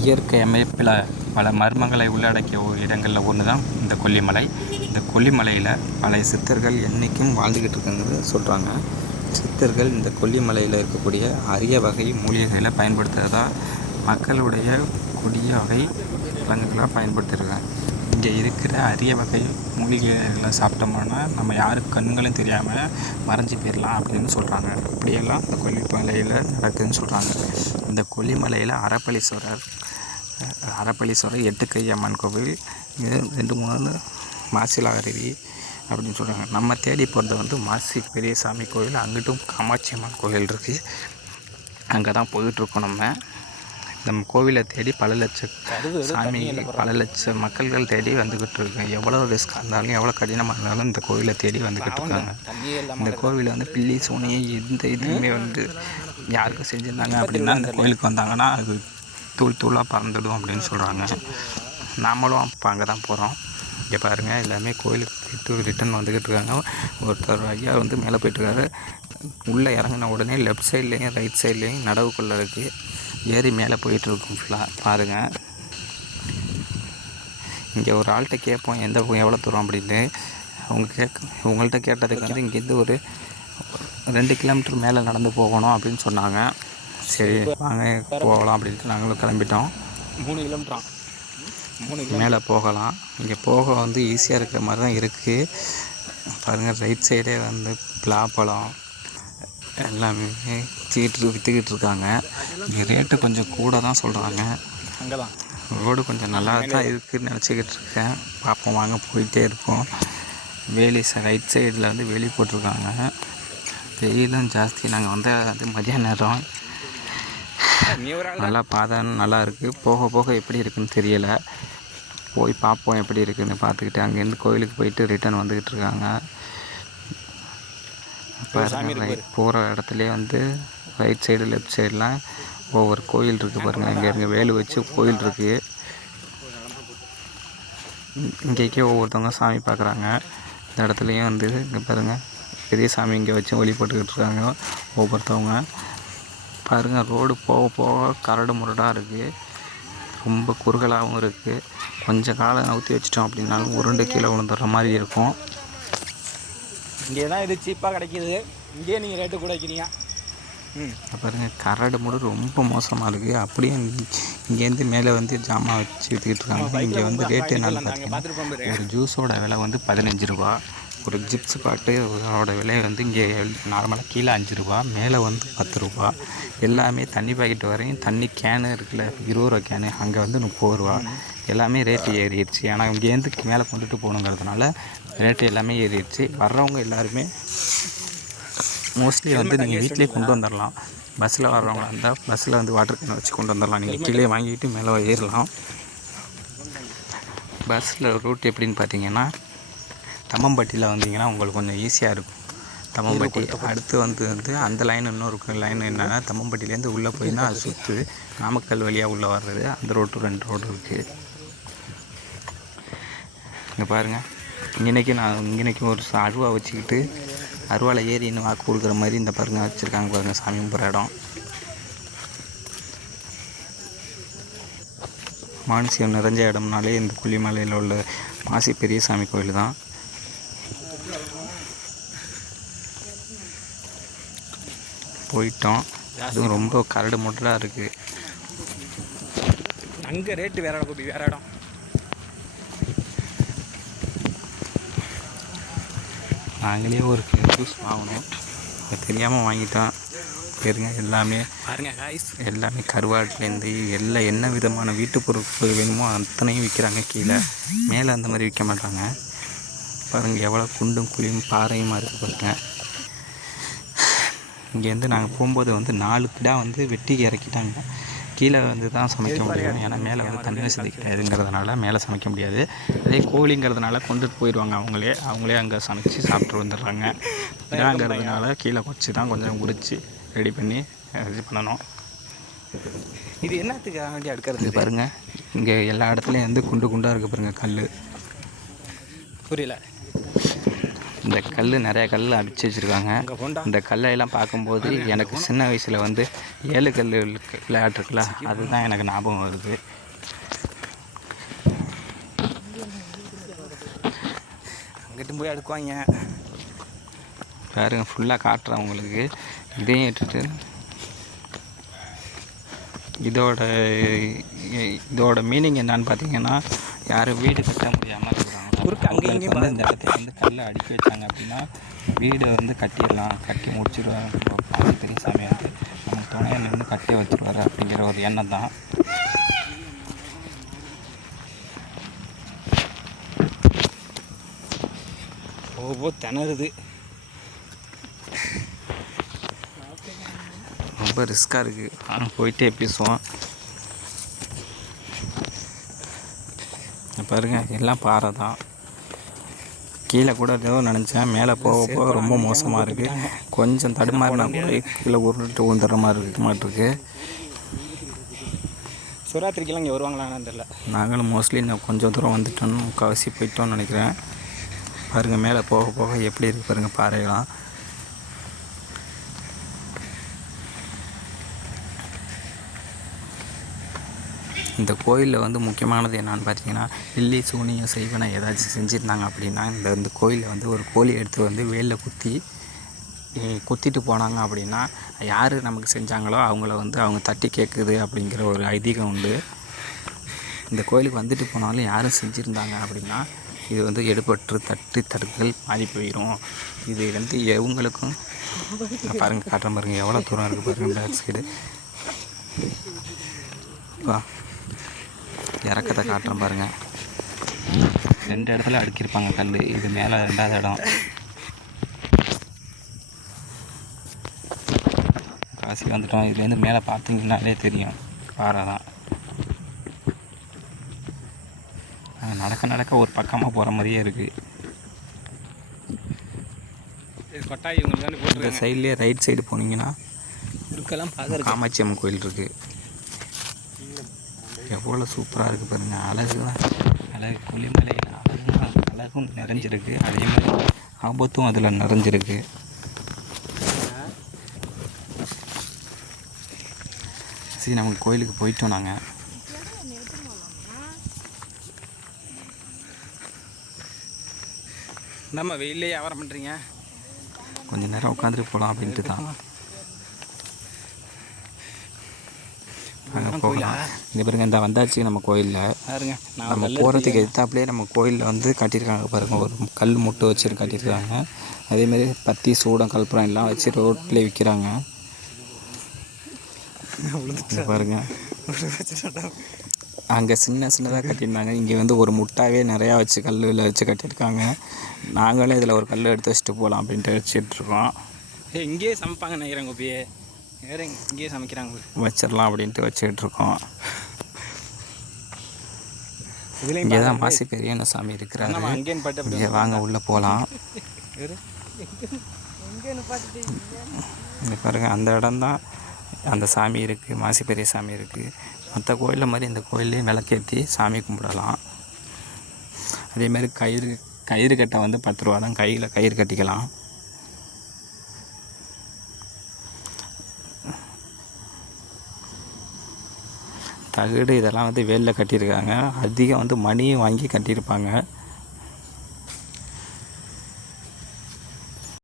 இயற்கை அமைப்பில் பல மர்மங்களை உள்ளடக்கிய ஒரு இடங்களில் ஒன்று தான் இந்த கொல்லிமலை. இந்த கொல்லிமலையில் பழைய சித்தர்கள் என்றைக்கும் வாழ்ந்துக்கிட்டு இருக்காங்கிறது சொல்கிறாங்க. சித்தர்கள் இந்த கொல்லிமலையில் இருக்கக்கூடிய அரிய வகை மூலிகைகளை பயன்படுத்துகிறதா மக்களுடைய கொடிய வகை விலங்குகளாக பயன்படுத்தியிருக்காங்க. இங்கே இருக்கிற அரிய வகை மூலிகைகளை சாப்பிட்டோம்னா நம்ம யாருக்கு கண்ணுங்களும் தெரியாமல் மறைஞ்சி போயிடலாம் அப்படின்னு சொல்கிறாங்க. இப்படியெல்லாம் இந்த கொல்லிமலையில் நடக்குதுன்னு சொல்கிறாங்க. இந்த கொல்லிமலையில் அரப்பளீஸ்வரர் 8 கை அம்மன் கோவில், 2-3 மாசிலா அருவி அப்படின்னு சொல்கிறாங்க. நம்ம தேடி போகிறது வந்து மாசி பெரியசாமி கோவில், அங்கிட்டும் காமாட்சி அம்மன் கோவில் இருக்குது. அங்கே தான் போயிட்டுருக்கோம். நம்ம கோவிலை தேடி பல லட்சம் மக்கள்கள் தேடி வந்துக்கிட்டு இருக்கோம். எவ்வளோ ரிஸ்க் இருந்தாலும் எவ்வளோ கடினமாக இருந்தாலும் இந்த கோவிலை தேடி வந்துக்கிட்டு இருக்காங்க. இந்த கோவிலை வந்து பில்லி சோனியை எந்த இதுவுமே வந்து யாருக்கும் செஞ்சுருந்தாங்க அப்படின்னா இந்த கோவிலுக்கு வந்தாங்கன்னா அது தூளாக பறந்துடும் அப்படின்னு சொல்கிறாங்க. நாமளும் அப்போ அங்கே தான் போகிறோம். இங்கே பாருங்கள், எல்லாமே கோயிலுக்கு போய்ட்டு ரிட்டன் வந்துக்கிட்டு இருக்காங்க. ஒருத்தர் ஐயா வந்து மேலே போய்ட்டுருக்காரு. உள்ளே இறங்கின உடனே லெஃப்ட் சைட்லேயும் ரைட் சைட்லேயும் நடவுக்குள்ளே இருக்குது. ஏறி மேலே போயிட்டுருக்கோம் ஃபுல்லாக பாருங்கள். இங்கே ஒரு ஆள்கிட்ட கேட்போம் எவ்வளோ தூரம் அப்படின்ட்டு. உங்கள்கிட்ட கேட்டதுக்கு வந்து இங்கேருந்து ஒரு 2 கிலோமீட்டர் மேலே நடந்து போகணும் அப்படின்னு சொன்னாங்க. சரி வாங்க போகலாம் அப்படின்ட்டு நாங்களும் கிளம்பிட்டோம். 3 கிலோமீட்டரா மேலே போகலாம். இங்கே போக வந்து ஈஸியாக இருக்கிற மாதிரி தான் இருக்குது. பாருங்கள், ரைட் சைடே வந்து பலாப்பழம் எல்லாமே விற்றுக்கிட்டு இருக்காங்க. இங்கே ரேட்டு கொஞ்சம் கூட தான் சொல்கிறாங்க. அங்கே தான் ரோடு கொஞ்சம் நல்லா தான் இருக்குதுன்னு நினச்சிக்கிட்டு இருக்கேன். பார்ப்போம், வாங்க போயிட்டே இருப்போம். ரைட் சைடில் வந்து வேலி போட்டிருக்காங்க. வெயிலும் ஜாஸ்தி. நாங்கள் வந்து அது மதியான நேரம். நல்லா பாதை நல்லா இருக்குது. போக போக எப்படி இருக்குதுன்னு தெரியலை. போய் பார்ப்போம் எப்படி இருக்குதுன்னு பார்த்துக்கிட்டு அங்கேருந்து கோயிலுக்கு போயிட்டு ரிட்டன் வந்துக்கிட்டு இருக்காங்க. போகிற இடத்துலையே வந்து ரைட் சைடு லெஃப்ட் சைடெலாம் ஒவ்வொரு கோயில் இருக்குது பாருங்கள். இங்கே வேலு வச்சு கோயில் இருக்குது. இங்கேக்கே ஒவ்வொருத்தவங்க சாமி பார்க்குறாங்க. இந்த இடத்துலையும் வந்து இங்கே பாருங்கள், பெரிய சாமி இங்கே வச்சு வழிபட்டுக்கிட்டு இருக்காங்க ஒவ்வொருத்தவங்க. பாருங்கள், ரோடு போக போக கரடு முரடாக இருக்குது. ரொம்ப குறுகலாகவும் இருக்குது. கொஞ்சம் காலை நவுத்தி வச்சிட்டோம் அப்படின்னாலும் உருண்டு கீழே விழுந்துடுற மாதிரி இருக்கும். இங்கே தான் இது சீப்பாக கிடைக்கிது. இங்கேயே நீங்கள் ரேட்டு கூட வைக்கிறீங்க. பாருங்கள், கரடு முடு ரொம்ப மோசமாக இருக்குது. அப்படியே இங்கேருந்து மேலே வந்து ஜாமான் வச்சு விற்றுக்கிட்டு இருக்காங்க. இங்கே வந்து ரேட்டு என்னன்னு பார்த்தீங்கன்னா, ஒரு ஜூஸோட விலை வந்து 15 ரூபா. ஒரு ஜிப்ஸ் பாட்டோட விலை வந்து இங்கே நார்மலாக கீழே 5 ரூபா, மேலே வந்து 10 ரூபா. எல்லாமே தண்ணி பாக்கெட் வரையும் தண்ணி கேனு இருக்குல்ல, 20 ரூபா கேனு, அங்கே வந்து 30 ரூபா. எல்லாமே ரேட்டு ஏறிடுச்சு. ஆனால் இங்கேருந்து மேலே கொண்டுட்டு போகணுங்கிறதுனால ரேட்டு எல்லாமே ஏறிடுச்சு. வர்றவங்க எல்லாருமே மோஸ்ட்லி வந்து நீங்கள் வீட்டிலே கொண்டு வந்துடலாம். பஸ்ஸில் வர்றவங்க இருந்தால் பஸ்ஸில் வந்து வாட்டர் கேனை வச்சு கொண்டு வந்துடலாம். நீங்கள் கீழே வாங்கிட்டு மேலே ஏறலாம். பஸ்ஸில் ரூட் எப்படின்னு பார்த்தீங்கன்னா, தம்மம்பட்டியில் வந்தீங்கன்னா உங்களுக்கு கொஞ்சம் ஈஸியாக இருக்கும். தம்மம்பட்டி அடுத்து வந்து அந்த லைன் இன்னொரு லைன் என்னென்னா, தம்மம்பட்டிலேருந்து உள்ளே போயின்னா அது சுற்று நாமக்கல் வழியாக உள்ளே வர்றது. அந்த ரோட்டு 2 ரோடு இருக்குது. இங்கே பாருங்கள், இன்றைக்கி ஒரு அருவா வச்சுக்கிட்டு அருவாவில் ஏறி இன்னும் வாக்கு கொடுக்குற மாதிரி இந்த பாருங்கள் வச்சுருக்காங்க. பாருங்கள், சாமி கும்பிட்ற இடம். மானுஷியம் நிறைஞ்ச இடம்னாலே இந்த கொல்லிமலையில் உள்ள மாசி பெரியசாமி கோயில் தான். போயிட்டோம். அதுவும் ரொம்ப கரடு முரடாக இருக்குது. அங்கே ரேட்டு வேறு இடம், வேறு இடம். நாங்களே ஒரு ஜூஸ் வாங்கணும், அது தெரியாமல் வாங்கிட்டோம். பாருங்க, எல்லாமே கருவாட்டிலேருந்து என்ன விதமான வீட்டு பொருட்கள் வேணுமோ அத்தனையும் விற்கிறாங்க. கீழே மேலே அந்த மாதிரி விற்க மாட்டாங்க. பாருங்கள், எவ்வளோ குண்டும் குழியும் பாறையுமா இருக்குது பாருங்கள். இங்கேருந்து நாங்கள் போகும்போது வந்து 4 கிடா வந்து வெட்டி இறக்கிட்டாங்க. கீழே வந்து தான் சமைக்க முடியும். ஏன்னா மேலே வந்து தண்ணி வசதி கிடையாதுங்கிறதுனால மேலே சமைக்க முடியாது. அதே கோழிங்கிறதுனால கொண்டுட்டு போயிடுவாங்க. அவங்களே அங்கே சமைச்சு சாப்பிட்டு வந்துடுறாங்க. கிடாங்கிறதுனால கீழே வச்சு தான் கொஞ்சம் உரித்து ரெடி பண்ணி இது பண்ணணும். இது என்னத்துக்கு வேண்டி அடுக்கிறது பாருங்கள், இங்கே எல்லா இடத்துலையும் வந்து குண்டாக இருக்குது பாருங்கள் கல். புரியல. இந்த கல் நிறைய கல் அடித்து வச்சுருக்காங்க. இந்த கல்லையெல்லாம் பார்க்கும்போது எனக்கு சின்ன வயசில் வந்து 7 கல் விளையாட்டுருக்குல்ல, அதுதான் எனக்கு ஞாபகம் வருது. அங்கிட்டும் போய் அடுக்குவாங்க பாருங்க, ஃபுல்லாக காட்டுறேன் உங்களுக்கு. இதையும் இட்டுட்டு இதோட மீனிங் என்னன்னு பார்த்தீங்கன்னா, யாரும் வீடு கட்ட முடியாமல் இருக்கிறாங்க, அங்கேயும் வந்து இந்த இடத்துல வந்து கல்லை அடுக்கி வச்சாங்க அப்படின்னா வீடு வந்து கட்டிடலாம், கட்டி முடிச்சிடுவாங்க. பெரிய சாமி வந்து நம்ம துணையை நின்று கட்டி வச்சுருவாரு அப்படிங்கிற ஒரு எண்ணம் தான். ஒவ்வொரு திணறுது, ரொம்ப ரிஸ்க்காக இருக்குது. ஆனால் போயிட்டே பேசுவோம். பாருங்கள், எல்லாம் பாறை தான். கீழே கூட ஏதோ நினச்சேன், மேலே போக போக ரொம்ப மோசமாக இருக்குது. கொஞ்சம் தடுமாறினா கூட கீழே உருட்டு உந்துடுற மாதிரி இருக்க மாட்டிருக்கு. சிவராத்திரிக்கெல்லாம் இங்கே வருவாங்களான்னு தெரியல. நாங்களும் மோஸ்ட்லி இன்னும் கொஞ்சம் தூரம் வந்துட்டோன்னு, முக்கால்வாசி போயிட்டோன்னு நினைக்கிறேன். பாருங்கள், மேலே போக போக எப்படி இருக்குது பாருங்கள் பாறைகளாம். இந்த கோயிலில் வந்து முக்கியமானது என்னென்னு பார்த்தீங்கன்னா, இல்லி சூனியம் செய்வனை ஏதாச்சும் செஞ்சுருந்தாங்க அப்படின்னா, இந்த கோயிலில் வந்து ஒரு கோழி எடுத்து வந்து வேலில் குத்திட்டு போனாங்க அப்படின்னா, யார் நமக்கு செஞ்சாங்களோ அவங்கள வந்து அவங்க தட்டி கேட்குது அப்படிங்கிற ஒரு ஐதீகம் உண்டு. இந்த கோயிலுக்கு வந்துட்டு போனாலும் யாரும் செஞ்சுருந்தாங்க அப்படின்னா, இது வந்து எடுபட்டு தட்டுகள் மாறி போயிடும். இது வந்து இவங்களுக்கும் பாருங்கள், காட்டுற பாருங்கள் எவ்வளோ தூரம் இருக்குது பாருங்கள். பேக் சைடு இறக்கத்தை காட்டுறேன் பாருங்கள். 2 இடத்துல அடுக்கியிருப்பாங்க கல். இது மேலே 2வது இடம். காசி வந்துட்டோம். இதுலேருந்து மேலே பார்த்தீங்கன்னாலே தெரியும், பாறை தான். நடக்க நடக்க ஒரு பக்கமாக போகிற மாதிரியே இருக்குது. கொட்டாய் இந்த சைட்லேயே ரைட் சைடு போனீங்கன்னா காமாட்சி அம்மன் கோயில் இருக்குது. எவ்வளோ சூப்பராக இருக்குது பாருங்கள். அழகு கொல்லிமலையில் அழகும் நிறைஞ்சிருக்கு, அதே மாதிரி ஆபத்தும் அதில் நிறைஞ்சிருக்கு. சரி, நமக்கு கோயிலுக்கு போயிட்டோம். நாங்கள் நம்ம வெயிலே வியாபாரம் பண்ணுறீங்க, கொஞ்சம் நேரம் உட்காந்துட்டு போகலாம் அப்படின்ட்டு தான். போகலாம். இங்கே பாருங்க, இந்த வந்தாச்சு நம்ம கோயிலில். பாருங்க, நம்ம போகிறதுக்கு எதிர்த்தாப்புலேயே நம்ம கோயிலில் வந்து கட்டியிருக்காங்க பாருங்கள். ஒரு கல் முட்டை வச்சு கட்டியிருக்காங்க. அதேமாதிரி பத்தி சூடம் கல்புரம் எல்லாம் வச்சு ரோட்டில் விற்கிறாங்க. பாருங்கள், அங்கே சின்னதாக கட்டியிருந்தாங்க. இங்கே வந்து ஒரு முட்டாவே நிறையா வச்சு கல்லில் வச்சு கட்டியிருக்காங்க. நாங்களே இதில் ஒரு கல் எடுத்து வச்சுட்டு போகலாம் அப்படின்ட்டு வச்சிட்ருக்கோம். இங்கேயே சமைப்பாங்க நினைக்கிறேன். கோபியே வேறு இங்கேயே சமைக்கிறாங்க, வச்சிடலாம் அப்படின்ட்டு வச்சுக்கிட்டுருக்கோம். இங்கே தான் மாசி பெரியண்ண சாமி இருக்கிறாரு. இங்கே வாங்க உள்ளே போகலாம். இங்கே பாருங்கள், அந்த இடம்தான் அந்த சாமி இருக்குது, மாசி பெரிய சாமி இருக்குது. மற்ற கோயிலில் மாதிரி இந்த கோயிலையும் விளக்கேற்றி சாமி கும்பிடலாம். அதேமாதிரி கயிறு கட்டை வந்து 10 ரூபா தான், கையில் கயிறு கட்டிக்கலாம். தகடு இதெல்லாம் வந்து வேலில் கட்டியிருக்காங்க. அதிகம் வந்து மணியும் வாங்கி கட்டியிருப்பாங்க.